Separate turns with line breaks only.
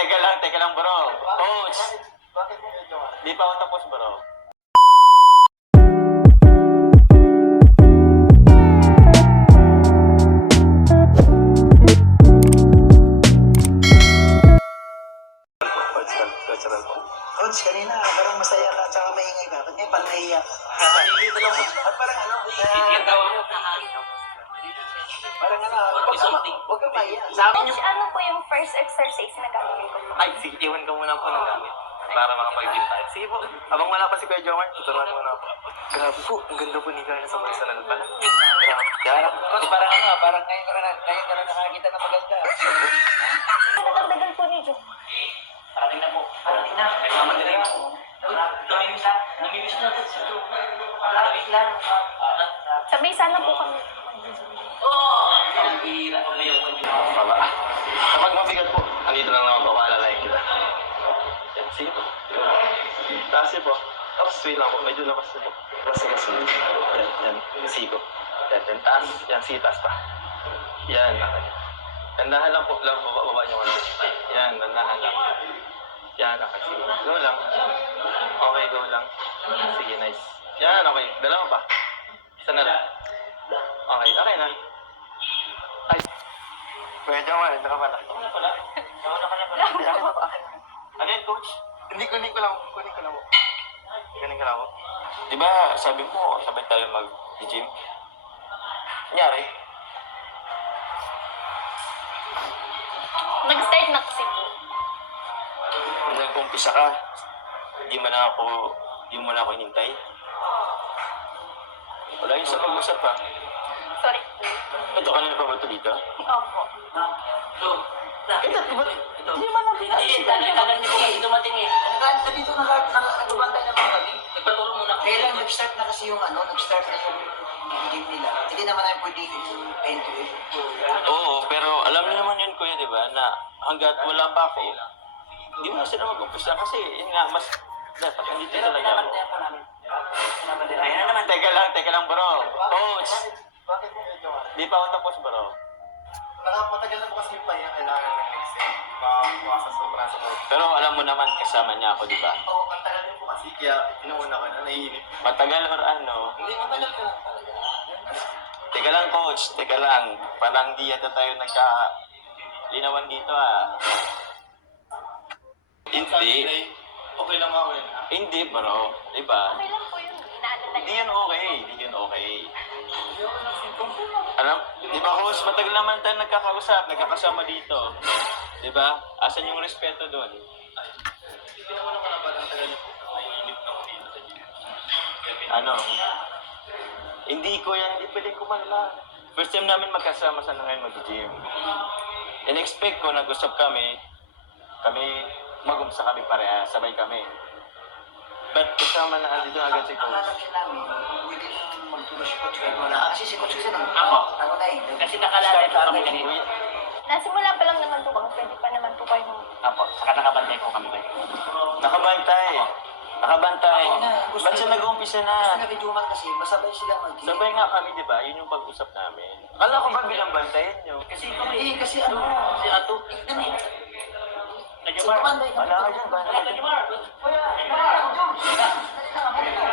teka lang bro. Coach,
Bakit mo medyo
di pa ako tapos bro.
Coach, kanina parang masaya ka at saka maingay ka. Ba't ngayon parang nahiya ka? At parang ano? Parang ano? Huwag kang mahiya. Sa akin
Coach, ano po yung first exercise na gagawin ko po?
Ay, sige, iwan ko muna po ng gamit. Para makapag-gym tayo. Sige po, abang wala pa si Kuya Jomar, tuturuan mo na ako. Grabe po, ang ganda po ni Kaya sa personal pala. Grabe.
Coach, parang ano? Parang ngayon ka na nakakita na maganda.
Natagdagan po ni Jo.
Parating na po. Parating na. Mamadali na po. Namimiss na. Namimiss na po si Jo. Parating lang.
Sabay sana po kami.
Ang hira ko na yung
Baba. Kapag mabigat po, andito lang naman po, maalalayan kita. Yan, sige po. Taas po. Tapos swing lang po, medyo labas na po. Labas. Yan. Sige po. Yan, taas. Yan, sige, taas pa. Yan. Dandahan lang po, baba niyo konti. Yan, dandahan lang. Yan, okay, sige. Go lang. Okay, go lang. Sige, nice. Yan, okay. Dalawa pa. Isa na lang. Okay na. Ay. Kuya Jomar, ito ka pala.
Ano pala?
Ano yan, coach? Hindi, kunin ko lang po. Kunin ko lang po. Di ba, sabi mo, sabay tayo mag-gym? Nangyari?
Nag-start na kasi po.
Nag-umpisa ka. Di mo na ako hinintay. Wala yung sa pag-usap ha.
Sorry.
Ito, kanina pa ba ito dito?
Opo.
So,
Ito,
hindi man lang tagal niyo po kasi dumating eh.
Dito nagbabantay naman kami.
Nagpaturo muna ako.
Kaya lang nag-start na kasi yung nag-start na yung gym nila. Hindi naman namin pwede yung end to end.
Oo, pero alam niyo naman yun, kuya, di ba, na hanggat wala pa ako, hindi mo na sila mag-umpisa kasi, yun nga, mas dapat nandito talaga ako.
Binabantayan po namin. Ayan na naman.
Teka lang bro. Coach,
Bakit mo medyo
di pa ako tapos bro.
Nakapatagal na po kasi yung pahinga kailangan ng exam. Makakuha sa sobrang support.
Pero alam mo naman, kasama niya ako, di ba?
Oo, ang tagal niyo po kasi kaya inuuna ko na naiinip.
Matagal or ano?
Hindi, matagal ka lang talaga.
Teka lang, coach. Teka lang. Parang di yata tayo nagka-linawan dito, ah. Hindi.
Okay lang ako yun.
Hindi, bro. Di ba?
Okay lang po yun. Inaalala
Hindi
niya.
yun okay. Hindi yun okay. Alam, di ba, coach? Matagal naman tayo nagkakausap, nagkakasama dito. Di ba? Asan yung respeto doon?
Hindi naman naman ba ang tagal niyo po? Naiinip na ako dito sa gym.
Ano? Hindi ko yan, hindi pwedeng kumalma. First time namin magkasama sana ngayon mag-gym. In-expect ko, nag-usap kami mag-umsa kami parehas, sabay kami. But kasama na andito agad si
Akala
coach.
kasi namin, pwede nang magturo si coach kayo wala. Kasi si coach kasi
Ako.
ano na eh.
Kasi nakalala po kami kanina.
Uy,
Nasimula pa lang naman po kami. Pwede pa naman po kayo.
Apo, saka nakabantay po kami kayo.
nakabantay. Ba't siya nag-uumpisa
Gusto
na?
na Jumal kasi, masabay sila mag-gym.
Sabay nga kami, di ba? Yun yung pag-usap namin. Akala ko ba bilang bantayan nyo?
Kasi kami.
Eh, kasi ano,
Si Ato.
sa Jumanday
Wala ka dyan,
Wala ka ni Mar.